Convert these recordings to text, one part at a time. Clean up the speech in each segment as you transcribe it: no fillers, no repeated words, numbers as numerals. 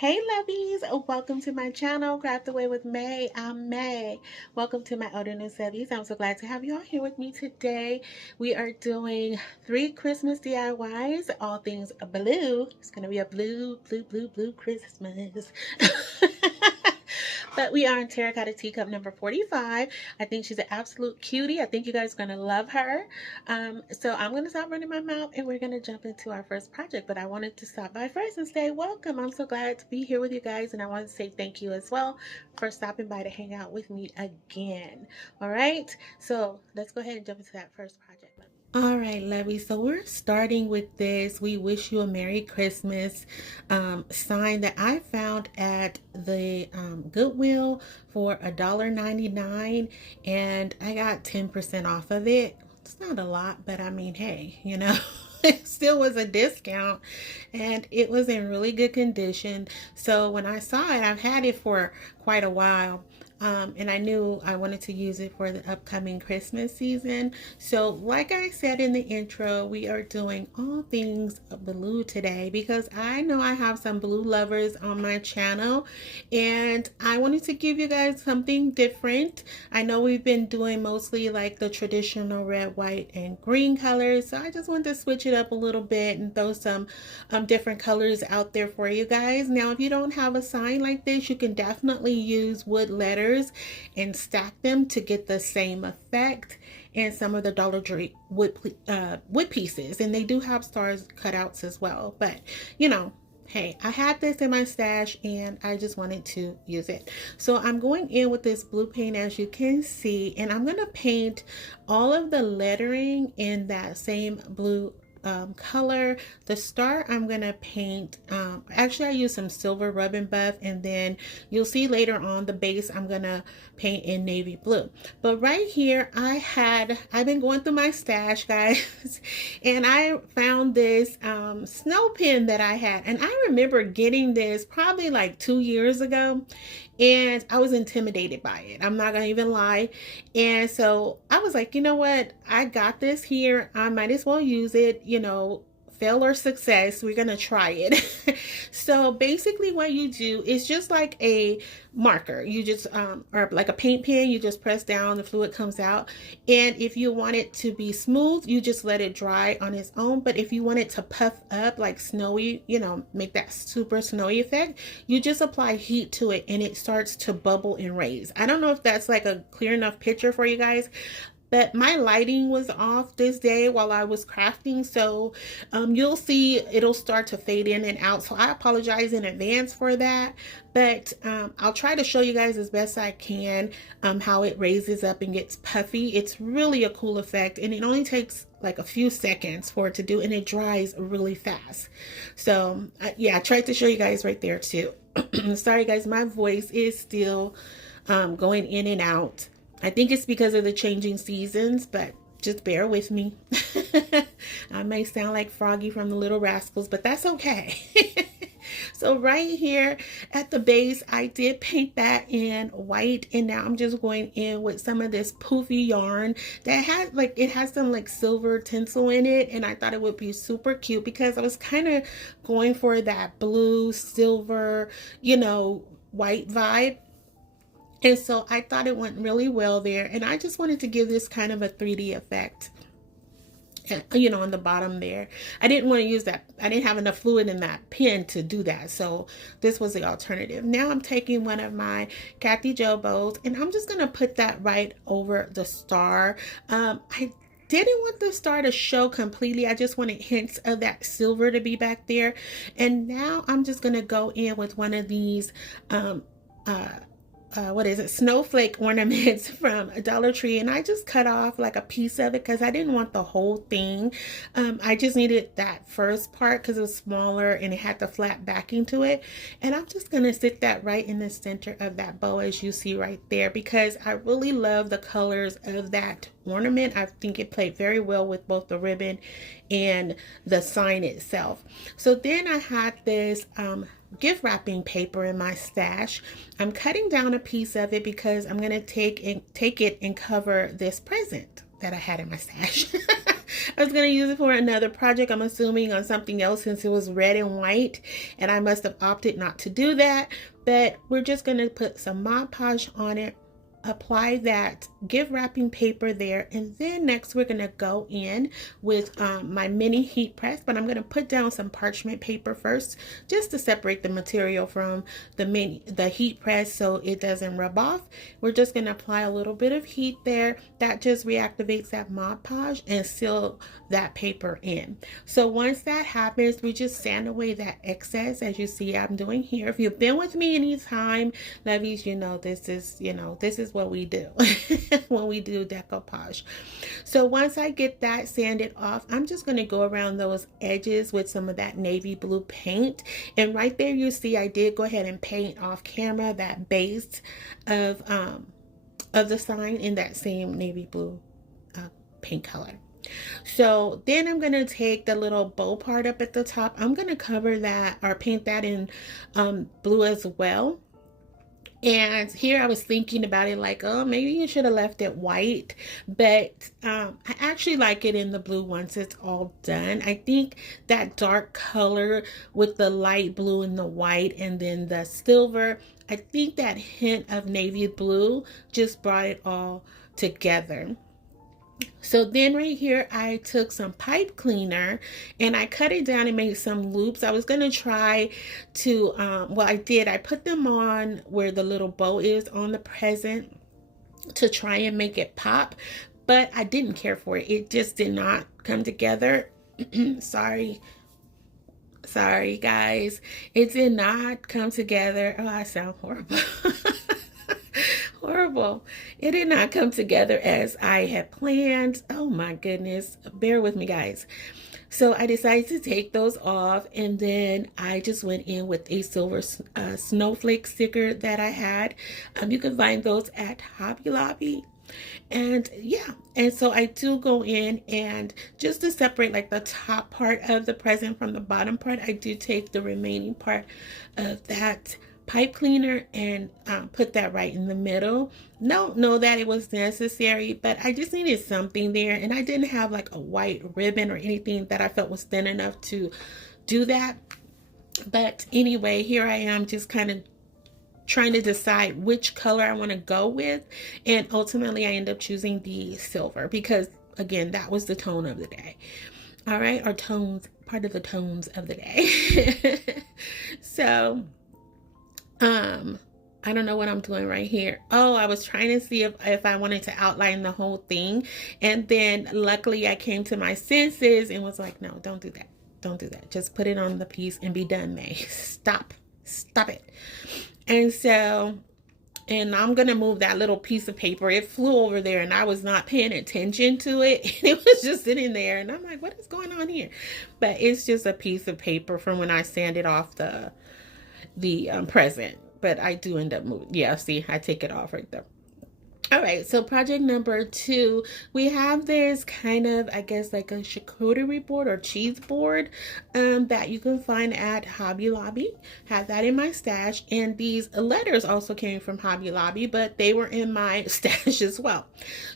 Hey lovies, welcome to my channel, Craft Away with May. I'm May. Welcome to my older new lovies. I'm so glad to have you all here with me today. We are doing 3 Christmas DIYs, all things blue. It's going to be a blue Christmas. But we are in Terracotta teacup number 45. I think she's an absolute cutie. I think you guys are going to love her. So I'm going to stop running my mouth and we're going to jump into our first project. But I wanted to stop by first and say welcome. I'm so glad to be here with you guys. And I want to say thank you as well for stopping by to hang out with me again. All right. So let's go ahead and jump into that first project. All right, Levy. So we're starting with this "We Wish You a Merry Christmas" sign that I found at the Goodwill for $1.99, and I got 10% off of it. It's not a lot, but I mean, hey, you know. It still was a discount and it was in really good condition. So when I saw it, I've had it for quite a while. And I knew I wanted to use it for the upcoming Christmas season. So like I said in the intro, we are doing all things blue today because I know I have some blue lovers on my channel and I wanted to give you guys something different. I know we've been doing mostly like the traditional red, white, and green colors. So I just wanted to switch it up a little bit and throw some different colors out there for you guys. Now, if you don't have a sign like this, you can definitely use wood letters and stack them to get the same effect, and some of the Dollar Tree wood pieces, and they do have stars cutouts as well. But you know, hey, I had this in my stash and I just wanted to use it. So I'm going in with this blue paint, as you can see, and I'm going to paint all of the lettering in that same blue color. The star I'm gonna paint, actually I use some silver rub and buff, and then you'll see later on the base I'm gonna paint in navy blue. But right here I've been going through my stash, guys, and I found this snow pin that I had, and I remember getting this probably like 2 years ago, and I was intimidated by it. I'm not gonna even lie. And so I was like, you know what? I got this here. I might as well use it, you know, fail or success. We're gonna try it. So basically what you do is just like a marker. You just, or like a paint pen, you just press down, the fluid comes out. And if you want it to be smooth, you just let it dry on its own. But if you want it to puff up like snowy, you know, make that super snowy effect, you just apply heat to it and it starts to bubble and raise. I don't know if that's like a clear enough picture for you guys, but my lighting was off this day while I was crafting, so you'll see it'll start to fade in and out. So I apologize in advance for that, but I'll try to show you guys as best I can how it raises up and gets puffy. It's really a cool effect, and it only takes like a few seconds for it to do, and it dries really fast. So yeah, I tried to show you guys right there too. Sorry guys, my voice is still going in and out. I think it's because of the changing seasons, but just bear with me. I may sound like Froggy from the Little Rascals, but that's okay. So right here at the base, I did paint that in white, and now I'm just going in with some of this poofy yarn that has like, it has some like silver tinsel in it, and I thought it would be super cute because I was kind of going for that blue, silver, you know, white vibe. And so I thought it went really well there, and I just wanted to give this kind of a 3D effect, you know, on the bottom there. I didn't want to use that. I didn't have enough fluid in that pen to do that, so this was the alternative. Now I'm taking one of my Kathy Gel bows, and I'm just going to put that right over the star. I didn't want the star to show completely. I just wanted hints of that silver to be back there. And now I'm just going to go in with one of these what is it, snowflake ornaments from Dollar Tree, and I just cut off like a piece of it because I didn't want the whole thing. I just needed that first part because it was smaller and it had the flat backing to it, and I'm just gonna stick that right in the center of that bow, as you see right there, because I really love the colors of that ornament. I think it played very well with both the ribbon and the sign itself. So then I had this gift wrapping paper in my stash. I'm cutting down a piece of it because I'm going to take it and cover this present that I had in my stash. I was going to use it for another project, I'm assuming, on something else, since it was red and white, and I must have opted not to do that. But we're just going to put some Mod Podge on it, apply that gift wrapping paper there, and then next we're going to go in with my mini heat press. But I'm going to put down some parchment paper first, just to separate the material from the heat press so it doesn't rub off. We're just going to apply a little bit of heat there. That just reactivates that Mod Podge and seal that paper in. So once that happens, we just sand away that excess, as you see I'm doing here. If you've been with me any time, lovies, you know this is what we do when we do decoupage. So once I get that sanded off, I'm just going to go around those edges with some of that navy blue paint. And right there you see I did go ahead and paint off camera that base of the sign in that same navy blue paint color. So then I'm going to take the little bow part up at the top. I'm going to cover that or paint that in blue as well. And here I was thinking about it like, oh, maybe you should have left it white, but I actually like it in the blue once it's all done. I think that dark color with the light blue and the white and then the silver, I think that hint of navy blue just brought it all together. So then right here, I took some pipe cleaner and I cut it down and made some loops. I was going to try to, well, I did. I put them on where the little bow is on the present to try and make it pop, but I didn't care for it. It just did not come together. Sorry guys. It did not come together. Oh, I sound horrible. Horrible. It did not come together as I had planned. Oh my goodness. Bear with me, guys. So I decided to take those off, and then I just went in with a silver snowflake sticker that I had. You can find those at Hobby Lobby. And yeah, and so I do go in, and just to separate like the top part of the present from the bottom part, I do take the remaining part of that pipe cleaner and put that right in the middle. Don't know that it was necessary, but I just needed something there, and I didn't have like a white ribbon or anything that I felt was thin enough to do that. But anyway, here I am just kind of trying to decide which color I want to go with, and ultimately I end up choosing the silver because again, that was the tone of the day. All right, or tones, part of the tones of the day. So I don't know what I'm doing right here. Oh, I was trying to see if I wanted to outline the whole thing. And then luckily I came to my senses and was like, no, don't do that. Don't do that. Just put it on the piece and be done, May. Stop it. And so, and I'm going to move that little piece of paper. It flew over there and I was not paying attention to it. And it was just sitting there. And I'm like, what is going on here? But it's just a piece of paper from when I sanded off the present. But I do end up moving. Yeah, see, I take it off right there. All right, so project number 2, we have this kind of, I guess, like a charcuterie board or cheese board that you can find at Hobby Lobby. Have that in my stash, and these letters also came from Hobby Lobby, but they were in my stash as well.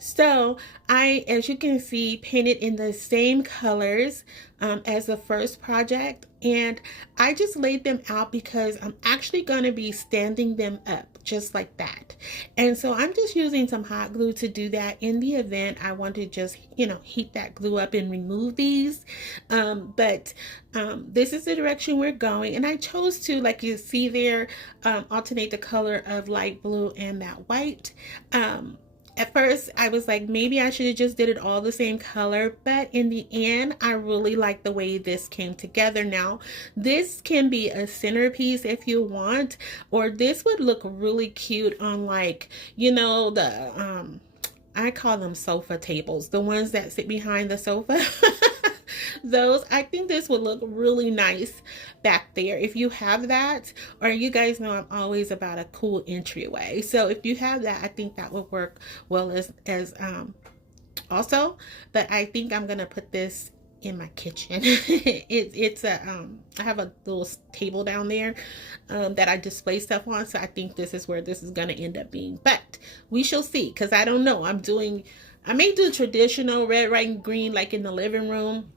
So I, as you can see, painted in the same colors as the first project, and I just laid them out because I'm actually going to be standing them up just like that. And so I'm just using some hot glue to do that. In the event I want to just, you know, heat that glue up and remove these. But this is the direction we're going. And I chose to, like you see there, alternate the color of light blue and that white. At first, I was like, maybe I should have just did it all the same color. But in the end, I really like the way this came together. Now, this can be a centerpiece if you want, or this would look really cute on, like, you know, the, I call them sofa tables, the ones that sit behind the sofa. Those, I think this would look really nice back there if you have that, or you guys know I'm always about a cool entryway. So if you have that, I think that would work well as also. But I think I'm gonna put this in my kitchen. It's a I have a little table down there that I display stuff on, so I think this is where this is gonna end up being, but we shall see, because I don't know. I'm doing I may do traditional red, white, and green like in the living room.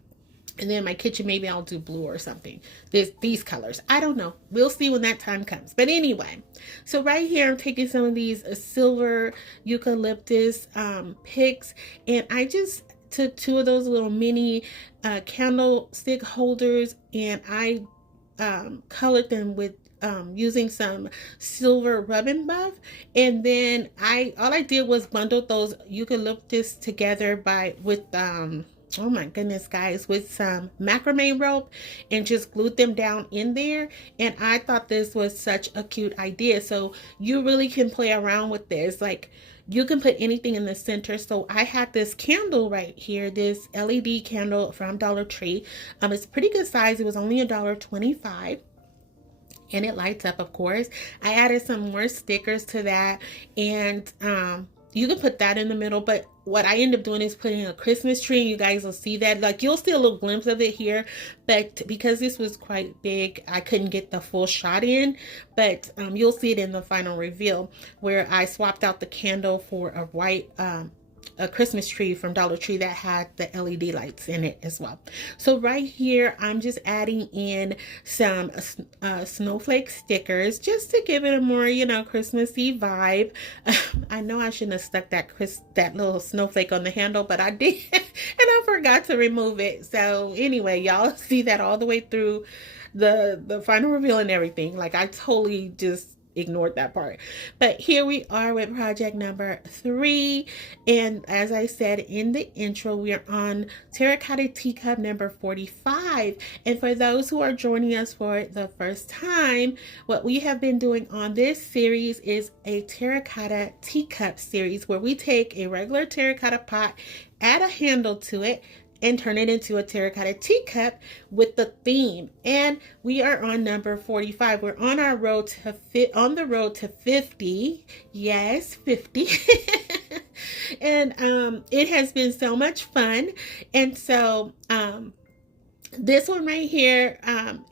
And then my kitchen, maybe I'll do blue or something. These colors. I don't know. We'll see when that time comes. But anyway, so right here, I'm taking some of these silver eucalyptus picks. And I just took 2 of those little mini candlestick holders. And I colored them with using some silver rubbing buff. And then all I did was bundle those eucalyptus together with oh my goodness, guys, with some macrame rope, and just glued them down in there. And I thought this was such a cute idea. So you really can play around with this. Like, you can put anything in the center. So I had this candle right here, this LED candle from Dollar Tree. It's pretty good size. It was only $1.25. And it lights up, of course. I added some more stickers to that, and you can put that in the middle. But what I end up doing is putting a Christmas tree, and you guys will see that. Like, you'll see a little glimpse of it here, but because this was quite big, I couldn't get the full shot in. But you'll see it in the final reveal, where I swapped out the candle for a white a Christmas tree from Dollar Tree that had the LED lights in it as well. So right here, I'm just adding in some snowflake stickers just to give it a more, you know, Christmassy vibe. I know I shouldn't have stuck that little snowflake on the handle, but I did, and I forgot to remove it. So anyway, y'all see that all the way through the final reveal and everything. Like, I totally just ignored that part. But here we are with project number 3, and as I said in the intro, we are on Terracotta teacup number 45. And for those who are joining us for the first time, what we have been doing on this series is a terracotta teacup series, where we take a regular terracotta pot, add a handle to it, and turn it into a terracotta teacup with the theme. And we are on number 45. We're on our road to the road to 50. Yes, 50. And it has been so much fun. And so this one right here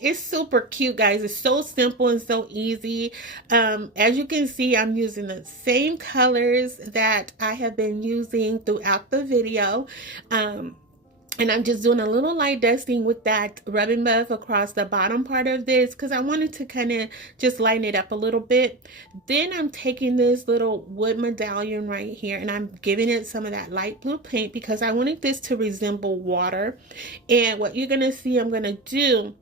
is super cute, guys. It's so simple and so easy. As you can see, I'm using the same colors that I have been using throughout the video. And I'm just doing a little light dusting with that rubbing buff across the bottom part of this, because I wanted to kind of just lighten it up a little bit. Then I'm taking this little wood medallion right here, and I'm giving it some of that light blue paint because I wanted this to resemble water. And what you're going to see I'm going to do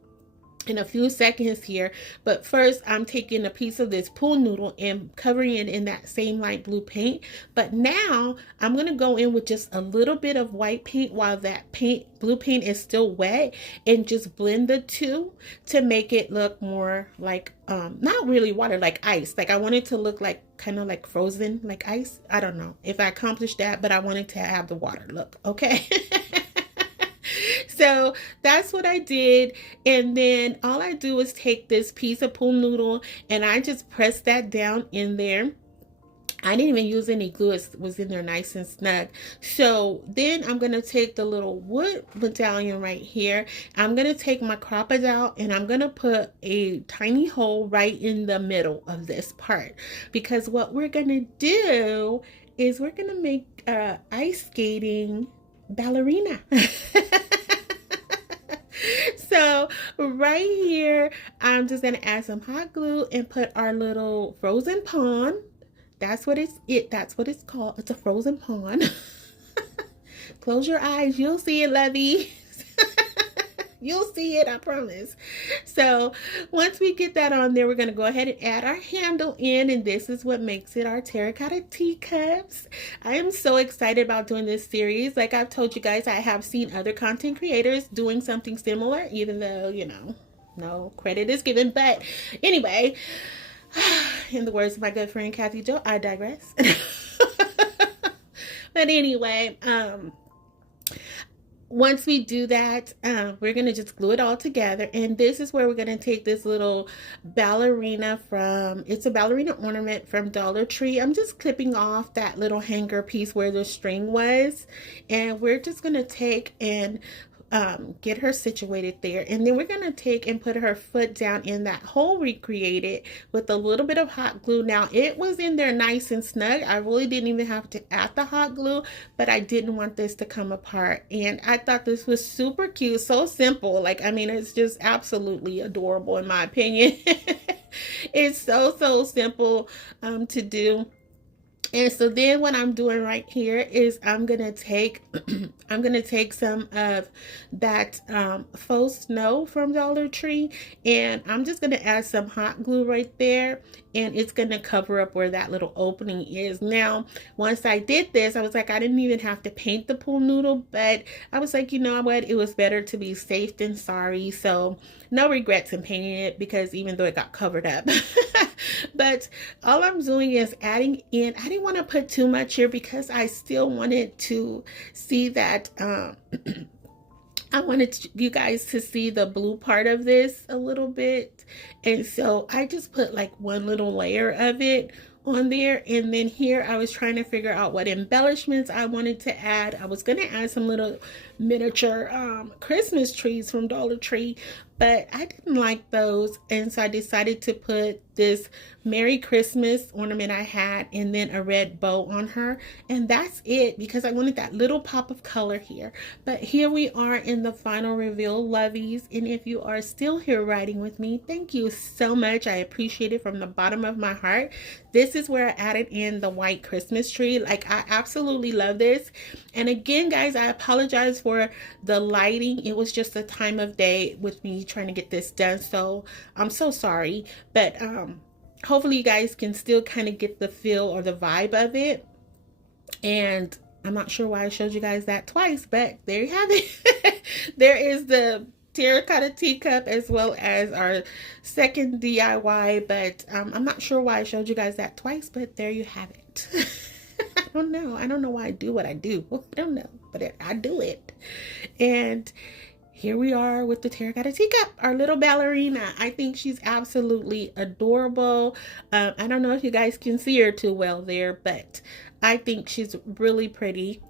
in a few seconds here, but first I'm taking a piece of this pool noodle and covering it in that same light blue paint. But now I'm going to go in with just a little bit of white paint while that blue paint is still wet, and just blend the two to make it look more like not really water, like ice. Like, I want it to look like kind of like frozen, like ice. I don't know if I accomplished that, but I wanted to have the water look. Okay. So that's what I did. And then all I do is take this piece of pool noodle and I just press that down in there. I didn't even use any glue. It was in there nice and snug. So then I'm going to take the little wood medallion right here. I'm going to take my crocodile and I'm going to put a tiny hole right in the middle of this part, because what we're going to do is we're going to make ice skating ballerina. So right here, I'm just going to add some hot glue and put our little frozen pond. That's what it's called. It's a frozen pond. Close your eyes. You'll see it, lovies. You'll see it, I promise. So once we get that on there, we're going to go ahead and add our handle in, and this is what makes it our terracotta teacups. I am so excited about doing this series. Like I've told you guys, I have seen other content creators doing something similar, even though, you know, no credit is given. But anyway, in the words of my good friend Kathy Jo, I digress. But anyway, once we do that, we're going to just glue it all together. And this is where we're going to take this little ballerina it's a ballerina ornament from Dollar Tree. I'm just clipping off that little hanger piece where the string was. And we're just going to take and get her situated there. And then we're going to take and put her foot down in that hole we created with a little bit of hot glue. Now, it was in there nice and snug. I really didn't even have to add the hot glue, but I didn't want this to come apart. And I thought this was super cute, so simple. Like, I mean, it's just absolutely adorable in my opinion. It's so simple to do. And so then what I'm doing right here is I'm gonna take some of that faux snow from Dollar Tree, and I'm just gonna add some hot glue right there, and it's gonna cover up where that little opening is. Now, once I did this, I was like, I didn't even have to paint the pool noodle, but I was like, you know what, it was better to be safe than sorry. So no regrets in painting it, because even though it got covered up. But all I'm doing is adding in, I didn't want to put too much here because I still wanted to see that, I wanted you guys to see the blue part of this a little bit. And so I just put like one little layer of it on there. And then here I was trying to figure out what embellishments I wanted to add. I was going to add some little miniature Christmas trees from Dollar Tree, but I didn't like those, and so I decided to put this Merry Christmas ornament I had and then a red bow on her, and that's it, because I wanted that little pop of color here. But here we are in the final reveal, lovies, and if you are still here riding with me, thank you so much. I appreciate it from the bottom of my heart. This is where I added in the white Christmas tree. Like, I absolutely love this. And again, guys, I apologize for the lighting. It was just a time of day with me trying to get this done, so I'm so sorry. But hopefully you guys can still kind of get the feel or the vibe of it. And I'm not sure why I showed you guys that twice, but there you have it. There is the terracotta teacup as well as our second DIY, but I'm not sure why I showed you guys that twice, but there you have it. I don't know why I do what I do. I don't know, but I do it. And here we are with the terracotta teacup, our little ballerina. I think she's absolutely adorable. I don't know if you guys can see her too well there, but I think she's really pretty.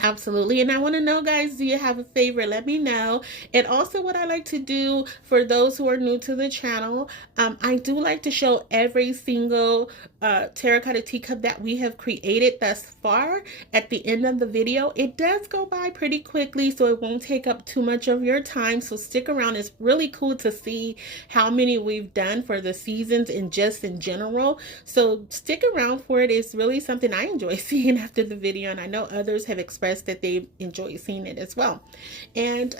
Absolutely. And I want to know, guys, do you have a favorite? Let me know. And also, what I like to do for those who are new to the channel, I do like to show every single terracotta teacup that we have created thus far at the end of the video. It does go by pretty quickly, so it won't take up too much of your time, so stick around. It's really cool to see how many we've done for the seasons and just in general, so stick around for it. It's really something I enjoy seeing after the video, and I know others have expressed that they enjoy seeing it as well. And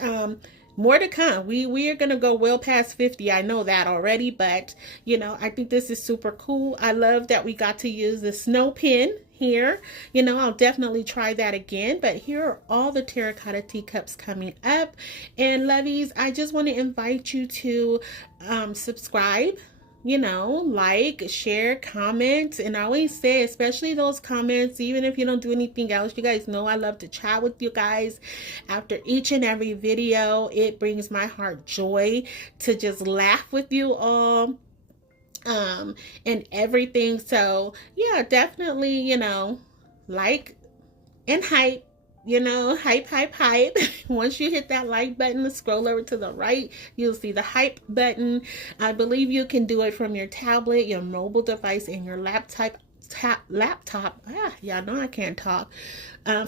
more to come. We are gonna go well past 50. I know that already, but you know, I think this is super cool. I love that we got to use the snow pin here. You know, I'll definitely try that again. But here are all the terracotta teacups coming up. And lovies, I just want to invite you to subscribe, you know, like, share, comment. And I always say, especially those comments, even if you don't do anything else, you guys know I love to chat with you guys after each and every video. It brings my heart joy to just laugh with you all and everything. So yeah, definitely, you know, like and hype. You know, hype. Once you hit that like button, scroll over to the right, you'll see the hype button. I believe you can do it from your tablet, your mobile device, and your laptop. Yeah, no, I can't talk.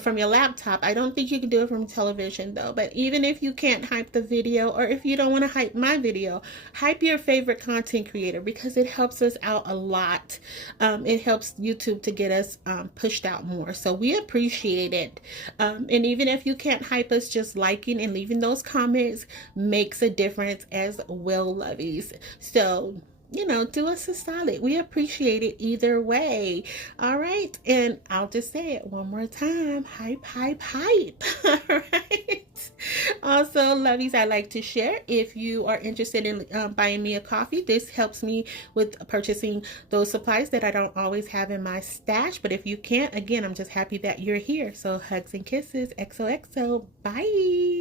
From your laptop. I don't think you can do it from television though. But even if you can't hype the video, or if you don't want to hype my video, hype your favorite content creator, because it helps us out a lot. It helps YouTube to get us pushed out more. So we appreciate it. And even if you can't hype us, just liking and leaving those comments makes a difference as well, lovies. So, you know, do us a solid. We appreciate it either way. All right. And I'll just say it one more time. Hype. All right. Also, lovies, I like to share. If you are interested in buying me a coffee, this helps me with purchasing those supplies that I don't always have in my stash. But if you can't, again, I'm just happy that you're here. So hugs and kisses. XOXO. Bye.